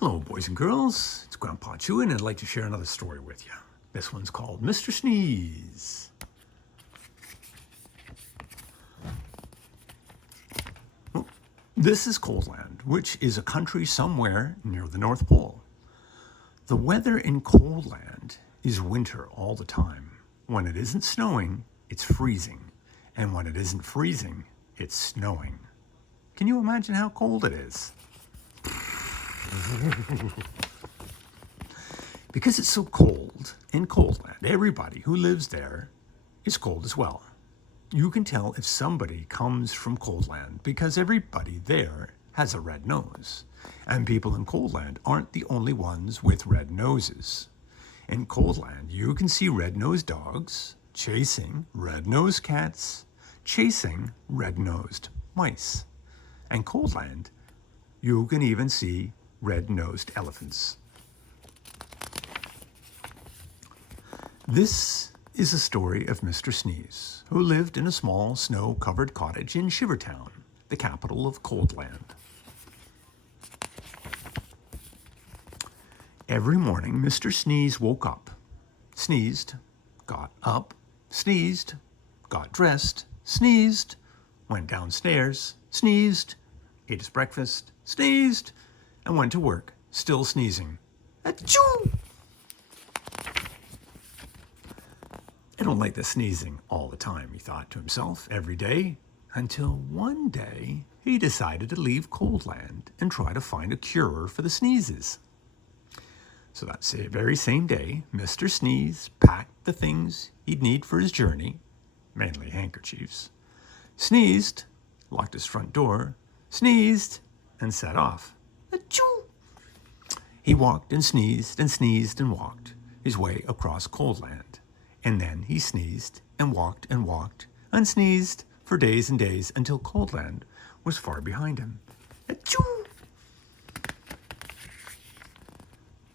Hello, boys and girls. It's Grandpa Chewy, and I'd like to share another story with you. This one's called Mr. Sneeze. Well, this is Coldland, which is a country somewhere near the North Pole. The weather in Coldland is winter all the time. When it isn't snowing, it's freezing. And when it isn't freezing, it's snowing. Can you imagine how cold it is? Because it's so cold in Coldland, everybody who lives there is cold as well. You can tell if somebody comes from Coldland because everybody there has a red nose. And people in Coldland aren't the only ones with red noses. In Coldland, you can see red-nosed dogs chasing red-nosed cats, chasing red-nosed mice. And Coldland, you can even see red-nosed elephants. This is a story of Mr. Sneeze, who lived in a small snow-covered cottage in Shivertown, the capital of Coldland. Every morning, Mr. Sneeze woke up, sneezed, got up, sneezed, got dressed, sneezed, went downstairs, sneezed, ate his breakfast, sneezed, and went to work, still sneezing. Achoo! I don't like the sneezing all the time, he thought to himself, every day, until one day he decided to leave Coldland and try to find a cure for the sneezes. So that very same day, Mr. Sneeze packed the things he'd need for his journey, mainly handkerchiefs, sneezed, locked his front door, sneezed, and set off. Achoo! He walked and sneezed and walked his way across Coldland. And then he sneezed and walked and sneezed for days and days until Coldland was far behind him. Achoo!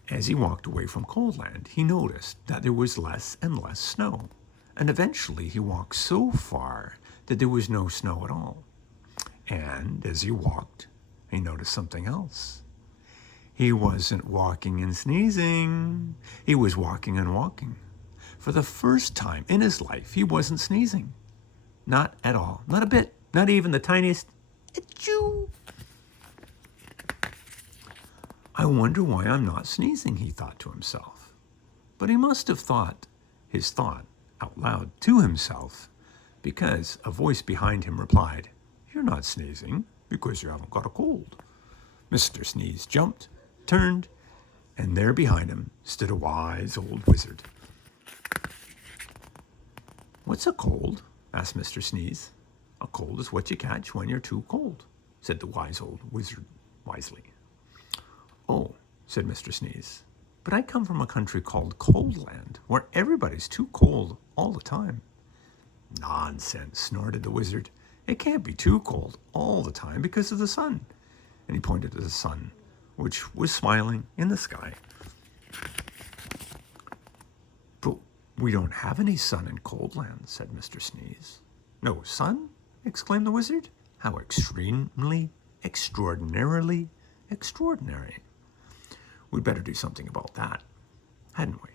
As he walked away from Coldland, he noticed that there was less and less snow. And eventually he walked so far that there was no snow at all. And as he walked, he noticed something else. He wasn't walking and sneezing. He was walking and walking. For the first time in his life, he wasn't sneezing. Not at all. Not a bit. Not even the tiniest achoo. I wonder why I'm not sneezing, he thought to himself. But he must have thought his thought out loud to himself, because a voice behind him replied, "You're not sneezing because you haven't got a cold." Mr. Sneeze jumped, turned, and there behind him stood a wise old wizard. "What's a cold?" asked Mr. Sneeze. "A cold is what you catch when you're too cold," said the wise old wizard wisely. "Oh," said Mr. Sneeze, "but I come from a country called Coldland, where everybody's too cold all the time." "Nonsense," snorted the wizard. "It can't be too cold all the time because of the sun." And he pointed to the sun, which was smiling in the sky. "But we don't have any sun in Coldland," said Mr. Sneeze. "No sun?" exclaimed the wizard. "How extremely, extraordinarily extraordinary. We'd better do something about that, hadn't we?"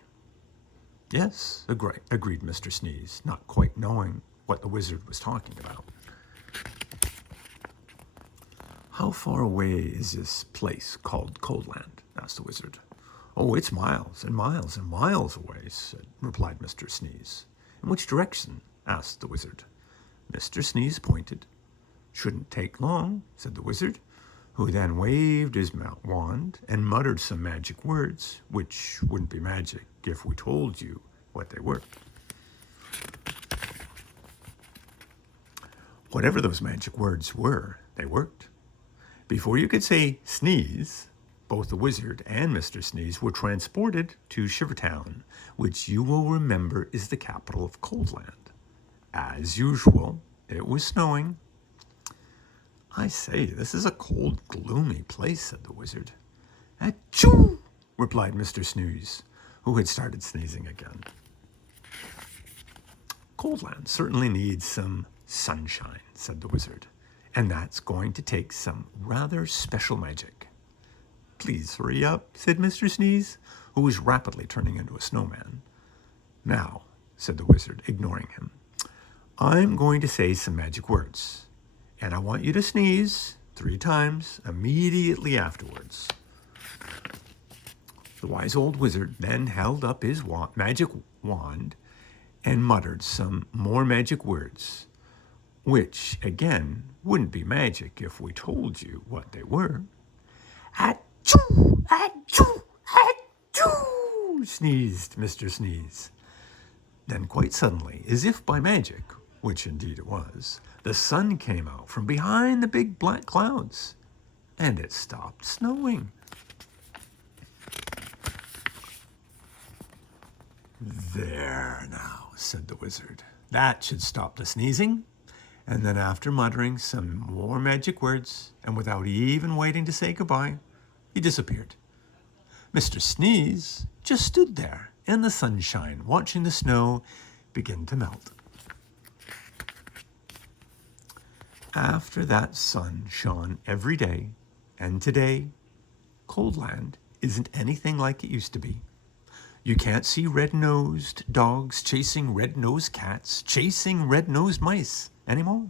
"Yes," agreed Mr. Sneeze, not quite knowing what the wizard was talking about. "How far away is this place called Coldland?" asked the wizard. "Oh, it's miles and miles and miles away," replied Mr. Sneeze. "In which direction?" asked the wizard. Mr. Sneeze pointed. "Shouldn't take long," said the wizard, who then waved his wand and muttered some magic words, which wouldn't be magic if we told you what they were. Whatever those magic words were, they worked. Before you could say sneeze, both the wizard and Mr. Sneeze were transported to Shivertown, which you will remember is the capital of Coldland. As usual, it was snowing. "I say, this is a cold, gloomy place," said the wizard. "Achoo!" replied Mr. Sneeze, who had started sneezing again. "Coldland certainly needs some sunshine," said the wizard, "and that's going to take some rather special magic. Please hurry up, said Mr. Sneeze, who was rapidly turning into a snowman. Now, said the wizard, ignoring him, I'm going to say some magic words, and I want you to sneeze 3 times immediately afterwards. The wise old wizard then held up his magic wand and muttered some more magic words, which, again, wouldn't be magic if we told you what they were. Achoo! Achoo! Achoo! Sneezed Mr. Sneeze. Then quite suddenly, as if by magic, which indeed it was, the sun came out from behind the big black clouds, and it stopped snowing. There now, said the wizard. That should stop the sneezing. And then after muttering some more magic words, and without even waiting to say goodbye, he disappeared. Mr. Sneeze just stood there in the sunshine, watching the snow begin to melt. After that sun shone every day, and today, Coldland isn't anything like it used to be. You can't see red-nosed dogs chasing red-nosed cats, chasing red-nosed mice anymore.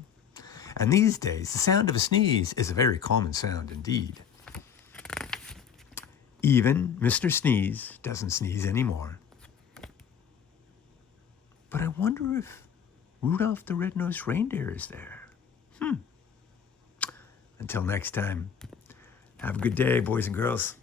And these days, the sound of a sneeze is a very common sound indeed. Even Mr. Sneeze doesn't sneeze anymore. But I wonder if Rudolph the Red-Nosed Reindeer is there. Until next time, have a good day, boys and girls.